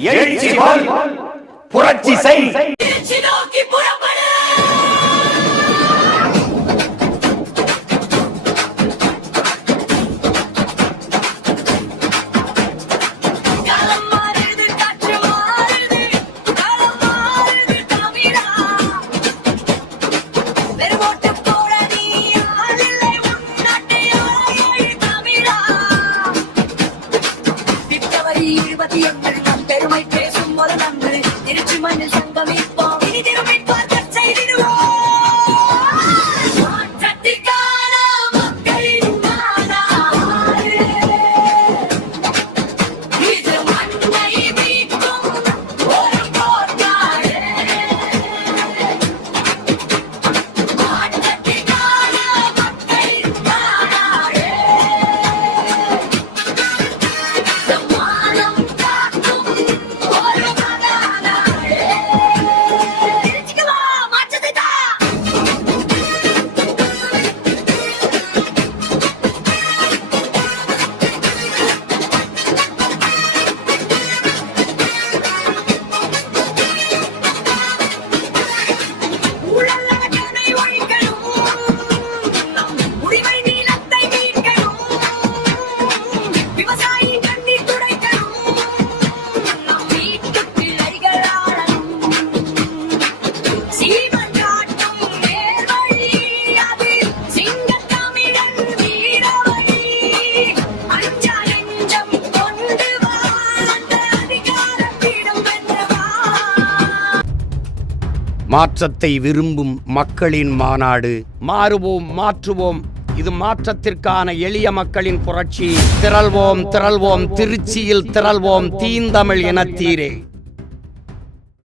எழுச்சி போல் புரட்சி செய். பெருமை பேசும் ஒரு நன்று திருச்சி மண்ணில் சங்கமிப்போம். இனி திரும்பி பார்க்க செய்திடுவோம். மாற்றத்திற்கான மக்களின் மாநாடு. இது மண்ணை மீட்கும் ஒரு போர்க்காடு. மாற்றத்திற்கான மக்களின் மாநாடு. மாற்றத்தை விரும்பும் மக்களின் மாநாடு. மாறுவோம், மாற்றுவோம். இது மாற்றத்திற்கான எளிய மக்களின் புரட்சி. திரள்வோம், திரள்வோம், திருச்சியில் திரள்வோம், தீந்தமிழ் இனத்தீரே.